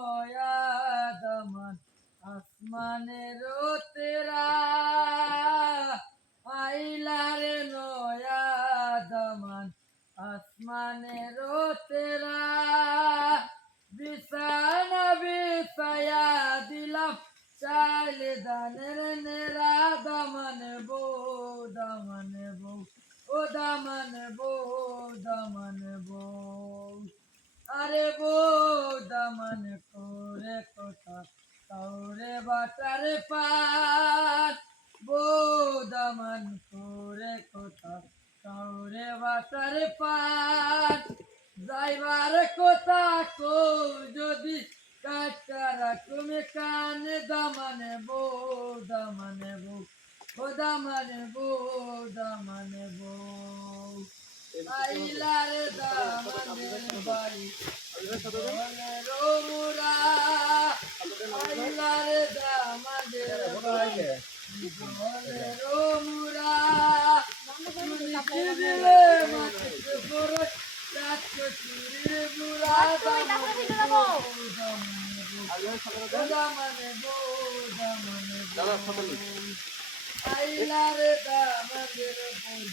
নয়া দমন আসমানের তেরা আইলা রে নয়া দমন আসমানের তেরা বিছানা বিছায়া দিলাম চাইলে দানের নেরা দমন বো দমন বো ও দমন বো দমন বো আরে বো দমন করে কথা কাউরে বাটার পার বো দমন করে কথা কাউরে বাটার পার যাইবার কথা কো যদি কাটারা তুমি কানে দমনে বো দমনে বো ও দমনে বো দমনে বো আইলার দামনের বাড়ি রোমুরা আইলার দামনের বাড়ি রোমুরা দিলে মাটিতে পড়ে চাচ্ছে চুরির বুড়া দামনে বো দামনে বো দামনে বো আইলার দামনের বাড়ি